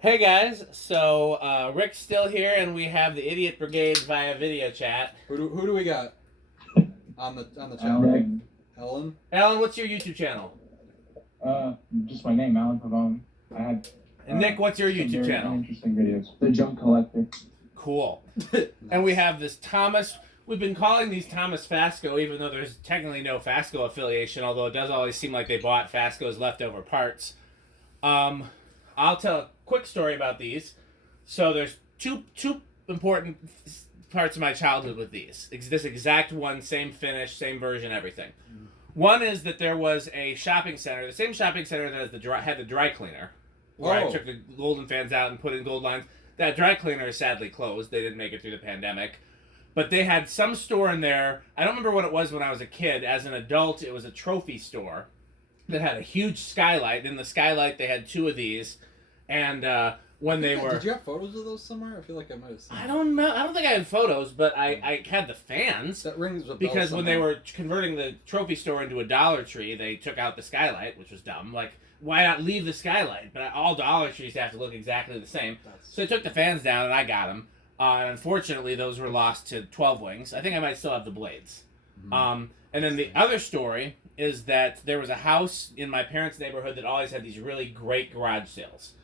Hey guys, so Rick's still here, and we have the Idiot Brigade via video chat. Who do we got on the chat? Alan. Ellen. Alan, what's your YouTube channel? Just my name, Alan Pavone. I had. And Nick, what's your some YouTube very channel? Interesting videos. The Junk Collector. Cool. Nice. And we have this Thomas. We've been calling these Thomas Fasco, even though there's technically no Fasco affiliation, although it does always seem like they bought Fasco's leftover parts. I'll tell a quick story about these. So there's two important parts of my childhood with these. This exact one, same finish, same version, everything. One is that there was a shopping center, the same shopping center that had the dry cleaner, where I took the golden fans out and put in gold lines. That dry cleaner is sadly closed. They didn't make it through the pandemic. But they had some store in there. I don't remember what it was when I was a kid. As an adult, it was a trophy store that had a huge skylight. In the skylight, they had two of these. And when they were... Did you have photos of those somewhere? I feel like I might have seen I don't know. I don't think I had photos, but I had the fans. That rings a bell Because when they somehow. were converting the trophy store into a Dollar Tree, they took out the skylight, which was dumb. Like, why not leave the skylight? But all Dollar Trees have to look exactly the same. So they took the fans down, and I got them. And unfortunately, those were lost to 12 Wings. I think I might still have the blades. And then the other story is that there was a house in my parents' neighborhood that always had these really great garage sales.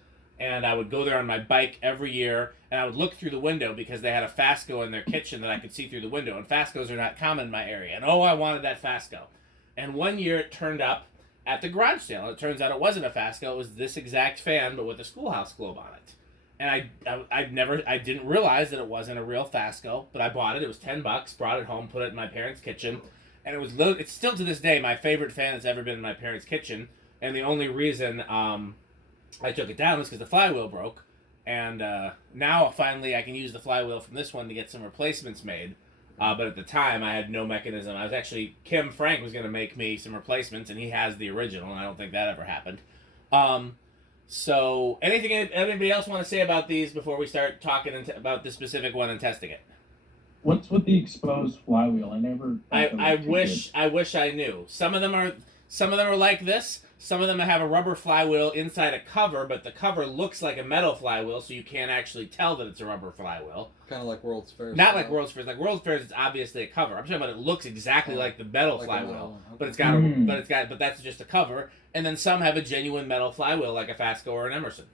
And I would go there on my bike every year, and I would look through the window because they had a Fasco in their kitchen that I could see through the window. And Fascos are not common in my area. And I wanted that Fasco. And one year it turned up at the garage sale. It turns out it wasn't a Fasco. It was this exact fan, but with a schoolhouse globe on it. And I didn't realize that it wasn't a real Fasco, but I bought it. It was $10. Brought it home, put it in my parents' kitchen, and it's still to this day my favorite fan that's ever been in my parents' kitchen. And the only reason I took it down was because the flywheel broke, and now finally I can use the flywheel from this one to get some replacements made. But at the time I had no mechanism. I was actually Frank was going to make me some replacements, and he has the original, and I don't think that ever happened. So, anything anybody else want to say about these before we start talking about this specific one and testing it? What's with the exposed flywheel? I never. I wish I knew. Some of them are like this. Some of them have a rubber flywheel inside a cover, but the cover looks like a metal flywheel, so you can't actually tell that it's a rubber flywheel. Kind of like World's Fair. Not like World's Fairs. Like World's Fairs, it's obviously a cover. I'm talking about it looks exactly like the metal like flywheel, okay. but that's just a cover. And then some have a genuine metal flywheel, like a Fasco or an Emerson.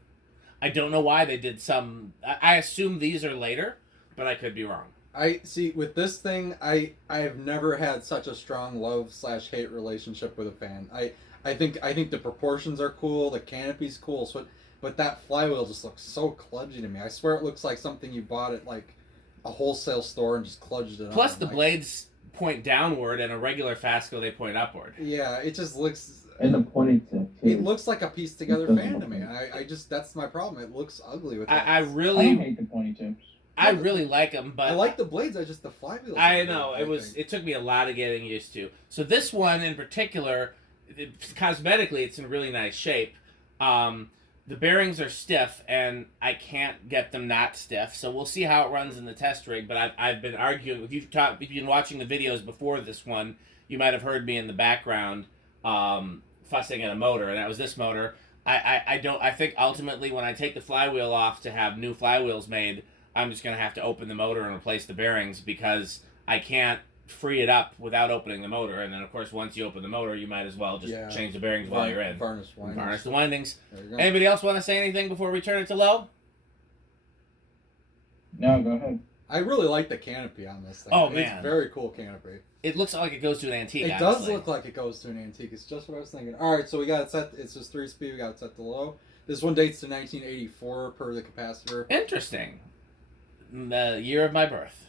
I don't know why they did some. I assume these are later, but I could be wrong. I see with this thing. I've never had such a strong love/hate relationship with a fan. I think the proportions are cool. The canopy's cool. But that flywheel just looks so kludgy to me. I swear it looks like something you bought at like a wholesale store and just kludged it. Plus, the blades point downward, and a regular Fasco they point upward. Yeah, it just looks. And the pointing tip. It looks like a pieced together fan to me. I just that's my problem. It looks ugly with. I don't really hate the pointy tips. I really like them, but I like the blades. I just the flywheel. I know it took me a lot of getting used to. So this one in particular, cosmetically, it's in really nice shape. The bearings are stiff, and I can't get them not stiff. So we'll see how it runs in the test rig. But I've been arguing. If you've been watching the videos before this one, you might have heard me in the background fussing at a motor, and that was this motor. I think ultimately when I take the flywheel off to have new flywheels made, I'm just gonna have to open the motor and replace the bearings because I can't free it up without opening the motor. And then of course once you open the motor, you might as well just change the bearings while you're in. Varnish the windings. There you go. Anybody else want to say anything before we turn it to low? No, go ahead. I really like the canopy on this thing. Oh, It's man. a very cool canopy. It looks like it goes to an antique. It honestly. does look like it goes to an antique. It's just what I was thinking. All right, so we got it set. It's just 3-speed. We got it set to low. This one dates to 1984 per the capacitor. Interesting. The year of my birth.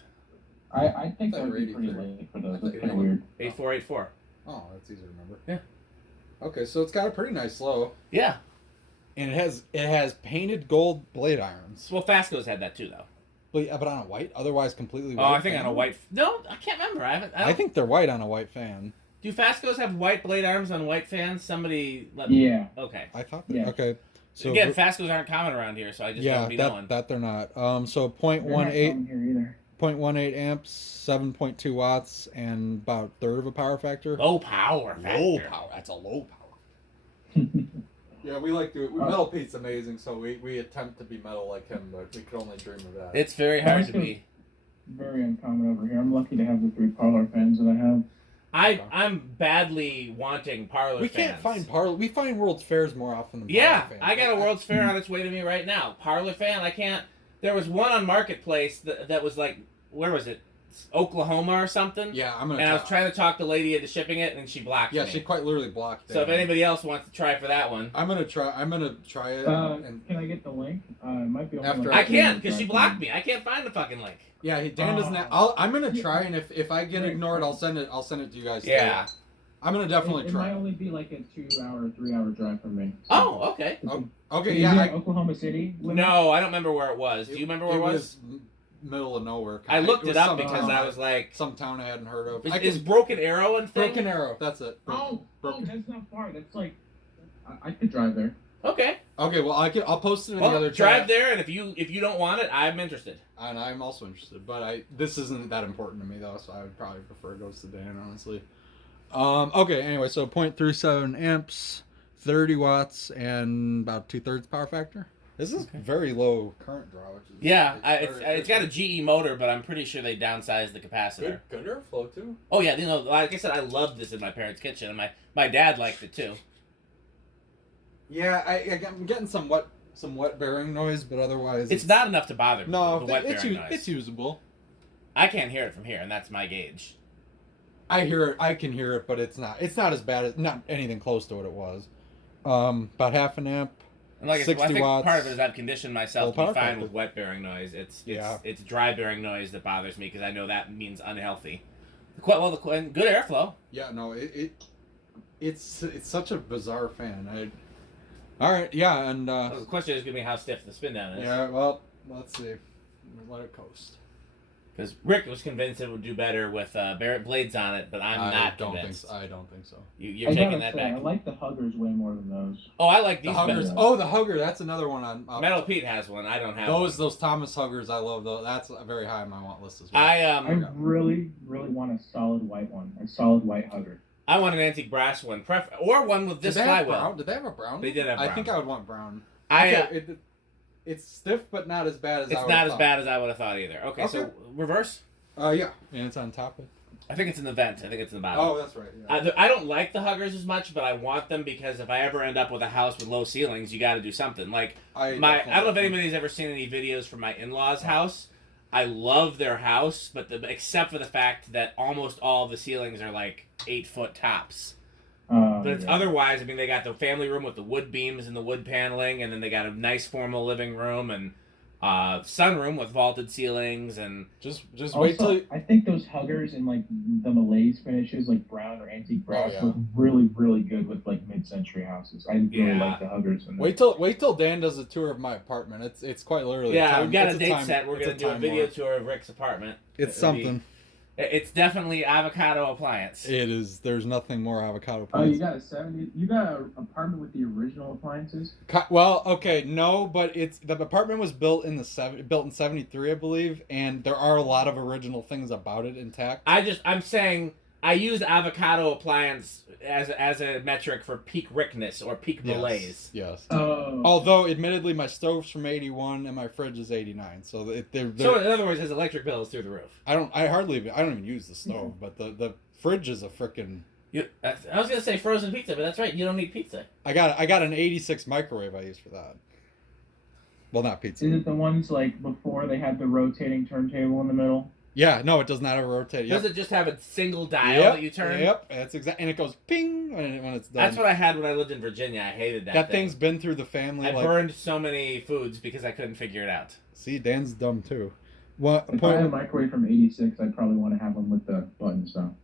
I think that would be 83. pretty late for those. I That's think kind of weird. 8484. Oh, that's easy to remember. Yeah. Okay, so it's got a pretty nice low. Yeah. And it has painted gold blade irons. Well, Fasco's had that too, though. But on a white, otherwise completely white. Oh, I think fan. on a white. No, I can't remember. I think they're white on a white fan. Do Fascos have white blade arms on white fans? Somebody let me. Yeah. Okay. I thought. Yeah. Okay. So Again, Fascos aren't common around here, so I just don't be knowing. that they're not. So They're not 0.18 coming here either. 0.18 amps, 7.2 watts, and about a third of a power factor. Low power factor. Low power. That's a low power. Yeah, we like to. Metal Pete's amazing, so we attempt to be metal like him, but we could only dream of that. It's very hard to be. Very uncommon over here. I'm lucky to have the 3 parlor fans that I have. I'm badly wanting parlor We fans. can't find parlor. We find World's Fairs more often than Yeah, parlor fans. I got a World's Fair on its way to me right now. Parlor fan, I can't. There was one on Marketplace that was like, where was it? Oklahoma or something? Yeah, I'm gonna. And I was trying to talk the lady into shipping it, and she blocked me. Yeah, she quite literally blocked it. So if anybody else wants to try for that one, I'm gonna try it. And Can I get the link? It might be on After- I can't because she blocked me. I can't find the fucking link. yeah, Dan doesn't. I'm gonna try, and if I get ignored, I'll send it to you guys. Yeah. Too. I'm gonna definitely It try. might only be like a 2-hour, 3-hour drive from me. Oh, okay. Okay, Is yeah. it Oklahoma City? No, I don't remember where it was. Do you remember where it was? Middle of nowhere. I looked it was up some because town I was like, some town I hadn't heard of. is Broken Arrow and thing? Broken Arrow. That's it. Oh, Broken. that's not far. That's like I could drive there. Okay. Okay, well I'll post it in Well, the other drive chat. there, and if you don't want it, I'm interested. And I'm also interested, but this isn't that important to me though, so I would probably prefer Ghost of Dan, honestly. Okay, anyway, so 0.37 amps, 30 watts, and about 2/3 power factor. This is very low current draw, which is Yeah, very it's got a GE motor, but I'm pretty sure they downsized the capacitor. good airflow too. Oh yeah, like I said, I loved this in my parents' kitchen, and my dad liked it too. Yeah, I'm getting some wet bearing noise, but otherwise It's not enough to bother me. No, the wet it's bearing noise. it's usable. I can't hear it from here, and that's my gauge. I hear it. I can hear it, but it's not as bad as not anything close to what it was. About half an amp. And like I said, 60 I think watts. part of it is I've conditioned myself Full to be power fine factor. with wet bearing noise. Yeah. It's dry bearing noise that bothers me because I know that means unhealthy. And good airflow. Yeah, no, it's such a bizarre fan. All right, yeah, and The question is going to be how stiff the spin down is. yeah, well, let's see. Let it coast. Because Rick was convinced it would do better with Barrett blades on it, but I'm not convinced. I don't think so. You're I taking gotta that say, I back. like the Huggers way more than those. Oh, I like The these Huggers. better. Oh, the Hugger. That's another one on. Metal Pete has one. I don't have Those Thomas Huggers. I love those. That's very high on my want list as well. I really, really want a solid white one. A solid white Hugger. I want an antique brass one, or one with this Did they have flywheel. brown? Did they have a brown? They did have I brown. think I would want brown. It's stiff, but not as bad as. It's not as bad as I would have thought either. Okay, Okay. so reverse. Yeah, and it's on top of. I think it's in the vent. I think it's in the bottom. Oh, that's right. Yeah. I don't like the Huggers as much, but I want them because if I ever end up with a house with low ceilings, you got to do something. Like I don't know if anybody's ever seen any videos from my in-laws' house. I love their house, but except for the fact that almost all the ceilings are like 8-foot tops. But it's otherwise, I mean, they got the family room with the wood beams and the wood paneling, and then they got a nice formal living room and sunroom with vaulted ceilings and just Also, wait till. I think those Huggers and like the Malaise finishes, like brown or antique brass, look really, really good with like mid-century houses. I really like the Huggers. And Wait till Dan does a tour of my apartment. It's quite literally. we've got a date set. We're gonna do a video tour of Rick's apartment. It's something. It's definitely avocado appliance. It is. There's nothing more avocado. Oh, you got You got an apartment with the original appliances? Well, okay, no, but the apartment was built in built in '73, I believe, and there are a lot of original things about it intact. I'm saying I use avocado appliance as a metric for peak Rickness or peak malaise. Yes. Oh. Although, admittedly, my stove's from '81 and my fridge is '89, so they're. So in other words, his electric bill is through the roof. I don't even use the stove, but the fridge is a freaking. I was gonna say frozen pizza, but that's right. You don't need pizza. I got an '86 microwave I use for that. Well, not pizza. Is it the ones like before they had the rotating turntable in the middle? Yeah, no, it does not have a rotate. Does it just have a single dial that you turn? Yep, that's exactly, and it goes ping when it's done. That's what I had when I lived in Virginia. I hated that. That thing's been through the family. I burned so many foods because I couldn't figure it out. See, Dan's dumb too. If I had a microwave from '86, I'd probably want to have one with the buttons. So.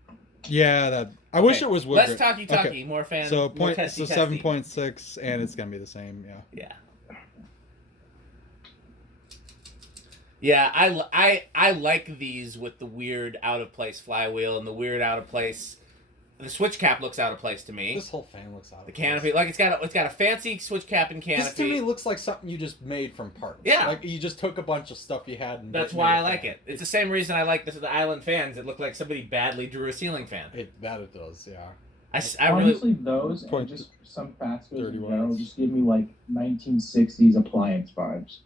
Yeah, I wish it was wood. Less talky, more fan. So more testy. 7.6, and it's gonna be the same. Yeah. Yeah, I like these with the weird out of place flywheel and the weird out of place. The switch cap looks out of place to me. This whole fan looks out of place. The canopy, like it's got a fancy switch cap and canopy. This to me looks like something you just made from parts. Yeah, like you just took a bunch of stuff you had. And that's why I like it. It's the same reason I like the Island fans. It looked like somebody badly drew a ceiling fan. It does, yeah. I really Honestly, those and Point just some Fascos 30 in general watts. just give me like 1960s appliance vibes.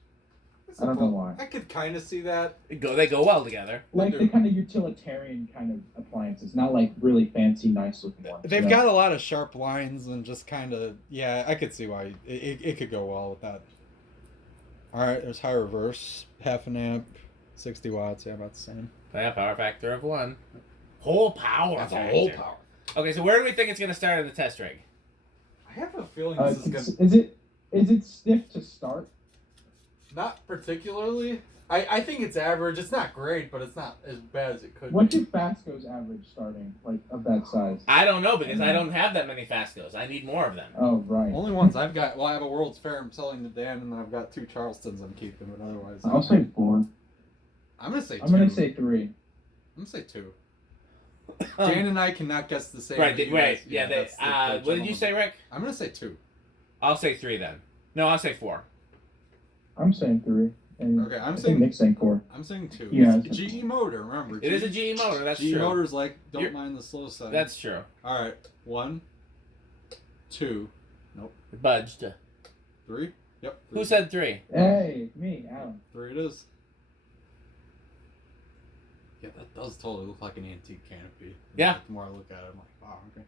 I don't know why. I could kind of see that. they go well together. Like the kind of utilitarian kind of appliances, not like really fancy, nice looking ones. They've got a lot of sharp lines and just kind of, yeah, I could see why it could go well with that. All right, there's high reverse, half an amp, 60 watts, yeah, about the same. Yeah, power factor of 1. Whole power That's factor. a whole power. Okay, so where do we think it's going to start in the test rig? I have a feeling this is gonna. Is it stiff to start? Not particularly. I think it's average. It's not great, but it's not as bad as it could What's be. your Fasco's average starting, like, of that size? I don't know because I don't have that many Fascos. I need more of them. Oh, right. Only ones I've got. Well, I have a World's Fair I'm selling to Dan, and then I've got 2 Charlestons I'm keeping, but otherwise. I'll say 4. I'm gonna say 2. I'm going to say 3. I'm gonna say 2. Dan and I cannot guess the same. Right, but you right. guys- Yeah, that's the what did you gentleman. say, Rick? I'm gonna say 2. I'll say 3 then. No, I'll say 4. I'm saying 3. And Okay, I think Nick's saying 4. I'm saying 2. Yeah, It's a GE motor. Remember, It is a GE motor, that's GE true. motors like don't You're- mind the slow side. That's true. All right. 1, 2, It budged. 3. Yep. Who said 3? Hey, me, Adam. 3 it is. Yeah, that does totally look like an antique canopy. Yeah. The more I look at it, I'm like, wow, okay.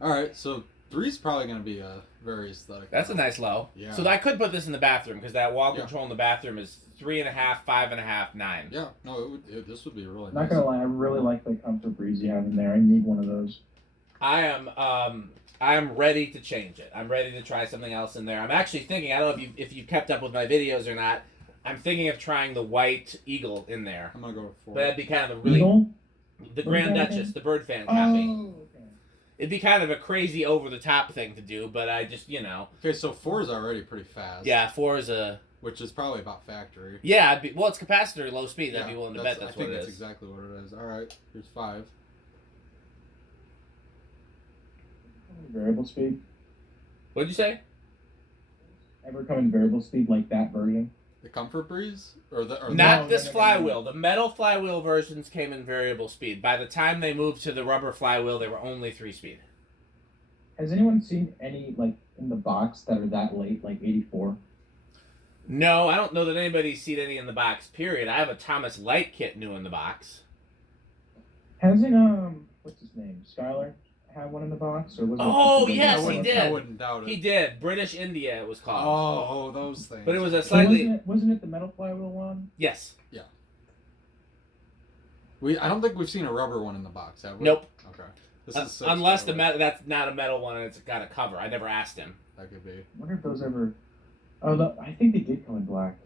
All right, so 3's probably gonna be a very aesthetic. That's a nice low. Yeah. So I could put this in the bathroom because that wall Yeah. control in the bathroom is 3.5, 5.5, 9. Yeah. No, this would be really Not nice. gonna lie, I really like the comfort breeze you have in there. I need one of those. I am ready to change it. I'm ready to try something else in there. I'm actually thinking. I don't know if you kept up with my videos or not. I'm thinking of trying the white eagle in there. I'm gonna go with 4. But that'd be kind of a really Eagle? the Grand Bird fan Duchess, again? the bird fan copy. Oh, okay. It'd be kind of a crazy over the top thing to do, but I just Okay, so 4 is already pretty fast. yeah, 4 is a Which is probably about factory. yeah. Well, it's capacitor low speed. I'd Yeah, be willing to bet that's I think what it that's is. exactly what it is. All right, here's 5. Variable speed? What'd you say? Ever come in variable speed like that version? The Comfort Breeze or the Not No, this no, no, flywheel. The metal flywheel versions came in variable speed. By the time they moved to the rubber flywheel, they were only 3-speed. Has anyone seen any, like, in the box that are that late, like 84? No, I don't know that anybody's seen any in the box, period. I have a Thomas Light kit new in the box. Hasn't, what's his name? Skylar have one in the box? Or was it Oh, just yes, I he wouldn't, did. I wouldn't doubt it. He did. British India, it was called. Oh, those things. But it was a So slightly... wasn't it the metal flywheel one? Yes. I don't think we've seen a rubber one in the box, have we? Nope. Okay. This is 6, Unless by way. that's not a metal one and it's got a cover. I never asked him. That could be. I wonder if those ever... Oh, no, I think they did come in black.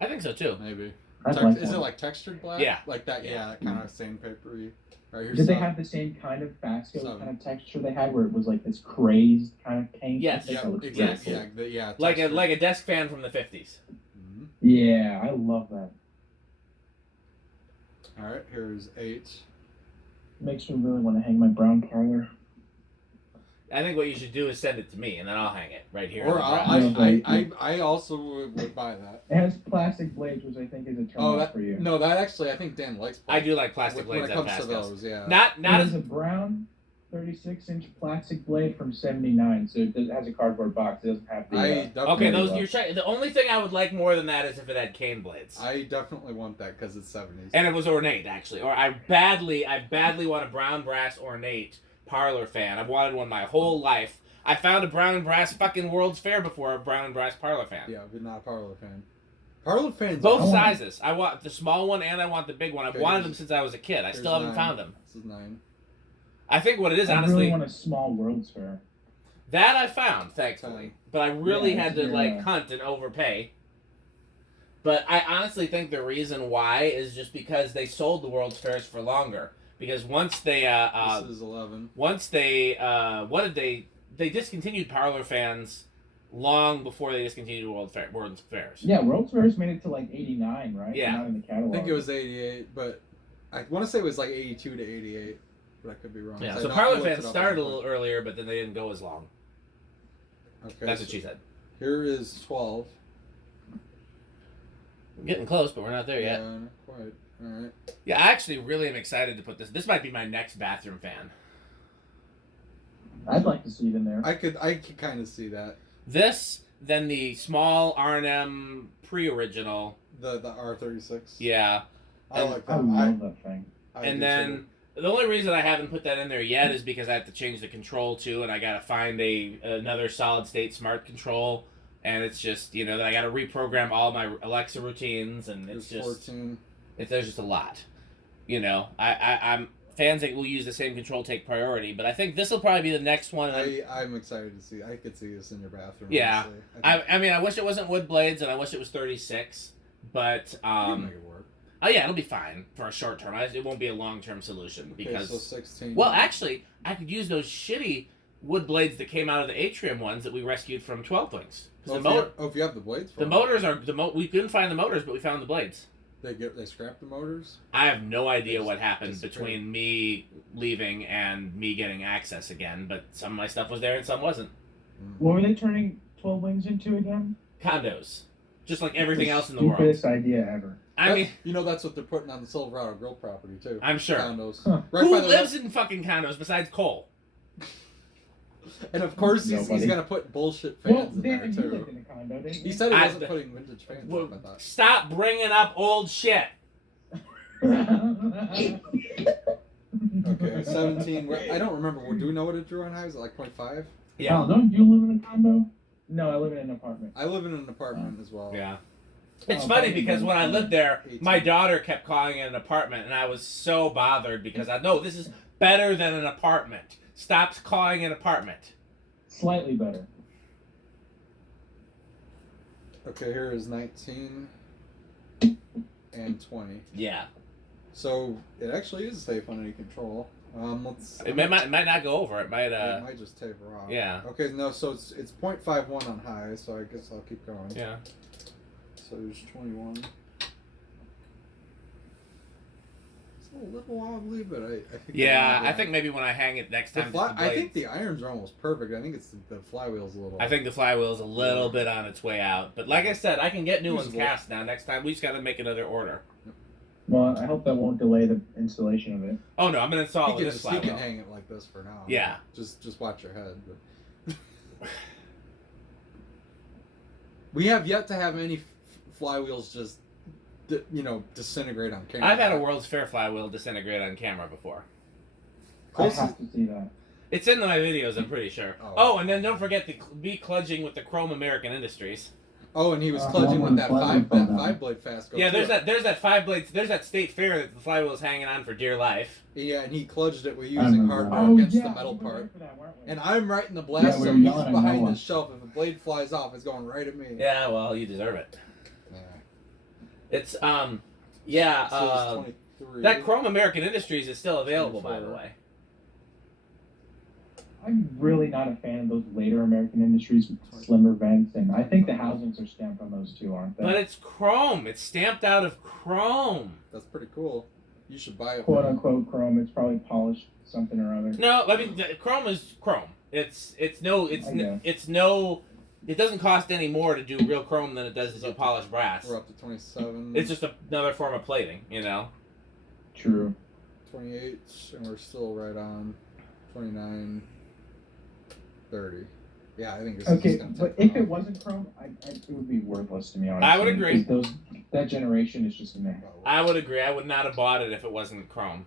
I think so, too. Maybe. I'd like Is it one. like textured black? Yeah. Like that, Yeah. yeah, that kind of sandpapery. Right, here's Did they 7. have the same kind of Fasco 7. kind of texture they had where it was like this crazed kind of paint? Yes. I think Yeah, that looks exactly. really cool. Yeah, Like textured. a desk fan from the 50s. Mhm. Yeah, I love that. All right, here's 8. Makes me really want to hang my brown parlor. I think what you should do is send it to me, and then I'll hang it right here. in Or the garage. I also would buy that. It has plastic blades, which I think is a turn Oh, off for you. No, that actually I think Dan likes. I do like plastic when blades it on comes to Fascos. those. Yeah. Not It is as a brown 36-inch plastic blade from '79, so it has a cardboard box. It doesn't have the. I okay. definitely, Those you're checking. The only thing I would like more than that is if it had cane blades. I definitely want that because it's 70s. And it was ornate, actually. Or I badly want a brown brass ornate parlor fan. I've wanted one my whole life. I found a brown and brass fucking World's Fair before a brown and brass parlor fan. Yeah, but not a parlor fan. Parlor fans. Both I want- sizes. I want the small one and I want the big one. I've Okay, wanted here's- them since I was a kid. I here's still haven't 9. found them. This is 9. I think what it is, I honestly, really want a small World's Fair. that I found, thankfully. But I really Yeah, had to, you're, like, hunt and overpay. But I honestly think the reason why is just because they sold the World's Fairs for longer. Because once they, This is 11. once they, they discontinued parlor fans long before they discontinued World's Fairs. Yeah, World's Fairs made it to like '89, right? Yeah. Not in the I catalog. think it was 88, but I want to say it was like 82 to 88, but I could be wrong. Yeah, I so don't- I parlor looked fans it up started a before. little earlier, but then they didn't go as long. Okay, That's so what she said. Here is 12. We're getting close, but we're not there yet. Yeah, not quite. All right. Yeah, I actually really am excited to put this. This might be my next bathroom fan. I'd like to see it in there. I could kind of see that. This, then the small R&M pre-original. The R36. Yeah. I like that. I love that thing. And then the only reason I haven't put that in there yet is because I have to change the control too, and I gotta find another solid state smart control, and it's just then I gotta reprogram all my Alexa routines, and it's just 14. there's just a lot. I'm fans that will use the same control take priority, but I think this will probably be the next one. I'm excited to see. I could see this in your bathroom. Yeah, honestly. I mean I wish it wasn't wood blades, and I wish it was 36, but You can make it work. oh yeah, it'll be fine for a short term. It won't be a long term solution because. Okay, so 16. Well, actually, I could use those shitty wood blades that came out of the atrium ones that we rescued from 12 Wings. If you have the blades. The motors are we couldn't find the motors, but we found the blades. They scrapped the motors. I have no idea They what happened disappeared. between me leaving and me getting access again, but some of my stuff was there and some wasn't. What were they turning 12 Wings into again? Condos, just like everything else in the Stupidest world. idea ever. I mean, That's what they're putting on the Silverado Grill property too. I'm sure. Condos. Huh. Right Who by the lives in fucking condos besides Cole? And of course he's Nobody. gonna put bullshit Well, fans in Dan, there you too. lived in a condo, didn't you? He said he I- wasn't putting vintage fans Well, up, I thought. stop bringing up old shit. Okay, 17. I don't remember. Do we know what it drew on high? Is it like 0.5? Oh, don't you live in a condo? No, I live in an apartment. I live in an apartment as well. Yeah. It's Oh, funny probably because when I lived there, 18. my daughter kept calling it an apartment, and I was so bothered because I know this is better than an apartment. Stop calling it an apartment. Slightly better. Okay, here is 19 and 20. Yeah. So it actually is safe on any control. Let's. It might not go over. It might. It might just taper off. Yeah. Okay, no, so it's 0.51 on high, so I guess I'll keep going. Yeah. So there's 21. It's a little wobbly, but I think. Yeah, I think maybe when I hang it next time. just the I think blades- the irons are almost perfect. I think it's the flywheel's a little. I think the flywheel's a little bit on its way out, but like I said, I can get new ones Usable. cast now. Next time, we just got to make another order. Well, I hope that won't delay the installation of it. Oh no, I'm gonna install he this can flywheel. hang it like this for now. Yeah. Just watch your head. But we have yet to have any flywheels just disintegrate on camera. I've had a World's Fair flywheel disintegrate on camera before. I have to see that. It's in my videos, I'm pretty sure. Oh. Oh, and then don't forget to be kludging with the Chrome American Industries. Oh, and he was Uh, clutching with that one five blade Fasco. Yeah, there's too. that 5 blades. There's that state fair that the flywheel's hanging on for dear life. Yeah, and he kludged it with I using remember hardware that. against yeah, the metal we were part. there for that, weren't we? And I'm right in the blast, Yeah, we so were he's yelling at behind Noah. the shelf. If a blade flies off, it's going right at me. Yeah, well, you deserve it. Yeah. It's So it's 23. that Chrome American Industries is still available, by the 24. way. I'm really not a fan of those later American Industries with slimmer vents, and I think the housings are stamped on those too, aren't they? But it's chrome. It's stamped out of chrome. That's pretty cool. You should buy it. Quote unquote chrome. It's probably polished something or other. No, I mean chrome is chrome. It's no. It doesn't cost any more to do real chrome than it does to do polished brass. We're up to 27. It's just another form of plating, True. 28, and we're still right on 29, 30. Yeah, I think this is Okay, just going to but if it wasn't chrome, it would be worthless to me. Honestly. I would agree. Because that generation is just meh. I would agree. I would not have bought it if it wasn't chrome.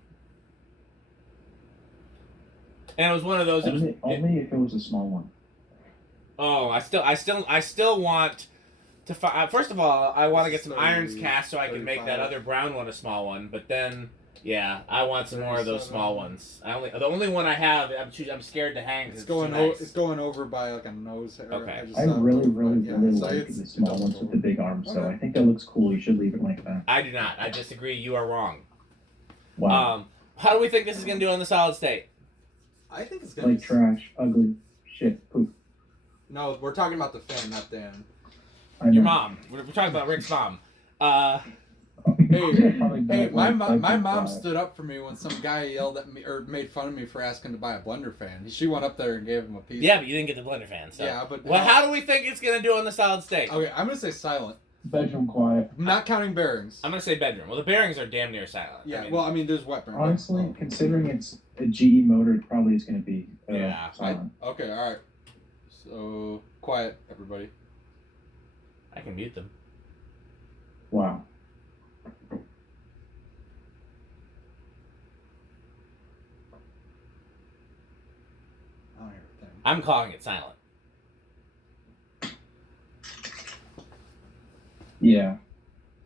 And it was one of those. Only if it was a small one. Oh, I still want to. First of all, I want to get some 30, irons cast so I can make that 35. other brown one a small one. But then, yeah, I want some more of those small ones. The only one I have, I'm scared to hang. 'Cause It's going too nice. it's going over by like a nose hair. Okay. just I saw it, really, but really, yeah, really so like it's- the small it's ones with the big arms. So Okay. I think that looks cool. You should leave it like that. I do not. I disagree. You are wrong. Wow. How do we think this is going to do on the solid state? I think it's going Like trash, ugly, shit, poop. No, we're talking about the fan, not Dan. I know. Your mom. We're talking about Rick's mom. Hey, Probably Hey, bad, my like mom five. stood up for me when some guy yelled at me or made fun of me for asking to buy a blender fan. She went up there and gave him a piece. Yeah, but you didn't get the blender fan. So. Yeah, but Well, how do we think it's going to do on the solid state? Okay, I'm gonna say silent. Bedroom quiet. I'm not counting bearings. I'm going to say bedroom. Well, the bearings are damn near silent. Yeah, I mean, well, I mean, there's wet bearings. Honestly, considering it's a GE motor probably is going to be Yeah. silent. Okay, all right. So quiet, everybody. I can mute them. Wow. I don't hear a thing. I'm calling it silent. Yeah.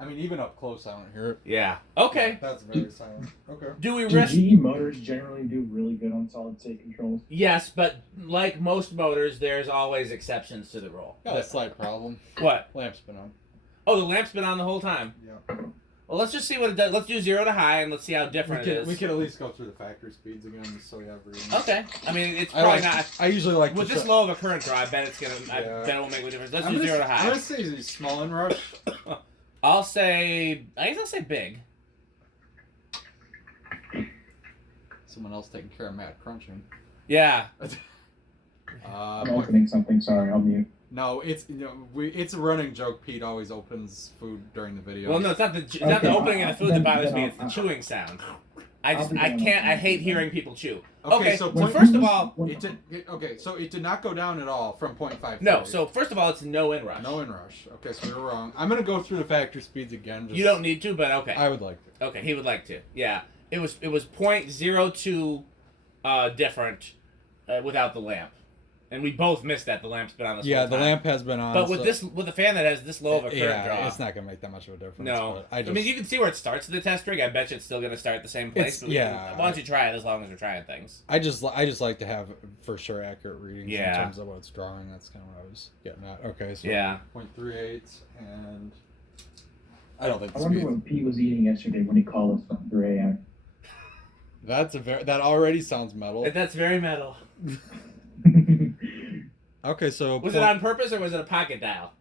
I mean, even up close, I don't hear it. Yeah. Okay. That's very silent. Okay. Do we Do risk? GE motors generally do really good on solid state controls? Yes, but like most motors, there's always exceptions to the rule. Got a slight problem. What? Lamp's been on. Oh, the lamp's been on the whole time. Yeah. Well, let's just see what it does. Let's do 0 to high and let's see how different it is. We could at least go through the factory speeds again, just so we have readings. Okay. I mean, it's I probably like- not. I usually like With to this try- low of a current draw, I bet it's gonna. I Yeah. bet it won't make a difference. Let's I'm do gonna, 0 to I'm high. gonna say he's small in rush. I'll say. I guess I'll say big. Someone else taking care of Matt crunching. Yeah. I'm opening something. Sorry, I'll mute. No, it's it's a running joke. Pete always opens food during the video. Well, no, it's not the opening of the food that bothers me. It's the chewing sound. I can't. I hate hearing people chew. Okay. So Well, first of all, so it did not go down at all from 0.5. no. So first of all, it's no in rush. no in rush. Okay, so we were wrong. I'm gonna go through the factory speeds again. You don't need to, but okay. I would like to. Okay, he would like to. Yeah, it was 0.02 different without the lamp, and we both missed that. The lamp's been on this. Yeah, whole the time. lamp has been on. But with a fan that has this low of a current draw, it's not gonna make that much of a difference. no. But I mean, you can see where it starts in the test rig. I bet you it's still going to start at the same place. But yeah. why don't you try it as long as we're trying things? I just like to have for sure accurate readings Yeah. in terms of what it's drawing. That's kind of what I was getting at. Okay, so Yeah. 0.38 and I don't think I the wonder speed. what Pete was eating yesterday when he called us at 3 a.m. that already sounds metal. That's very metal. Okay, so Was it on purpose or was it a pocket dial?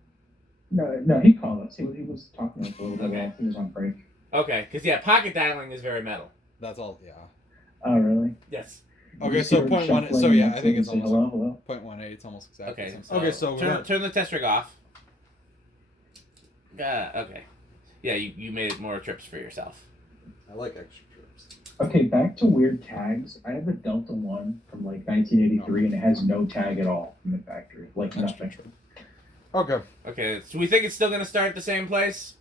No, he called us. He was talking to us a little bit Okay. while he was on break. Okay, because pocket dialing is very metal. That's all. Yeah. Oh, really? Yes. Okay, You so see her 0.1. shuffling So yeah, next I to think him it's and say almost hello. 0.18. It's almost exactly. Okay. the same. Okay, so turn the test rig off. Okay. Yeah, you made it more trips for yourself. I like extra trips. Okay, back to weird tags. I have a Delta One from like 1983, and it has no tag at all from the factory, like nothing. Okay, Okay, so we think it's still going to start at the same place?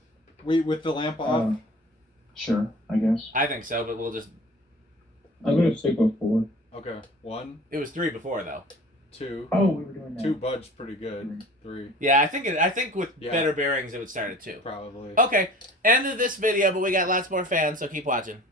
we with the lamp off. Sure, I guess. I think so, but we'll just... I'm gonna stick with 4. Okay, 1, It was 3 before, though. 2, Oh, we were doing that. 2 budged pretty good. 3 Yeah, I think with Yeah. better bearings, it would start at 2. probably. Okay, end of this video, but we got lots more fans, so keep watching.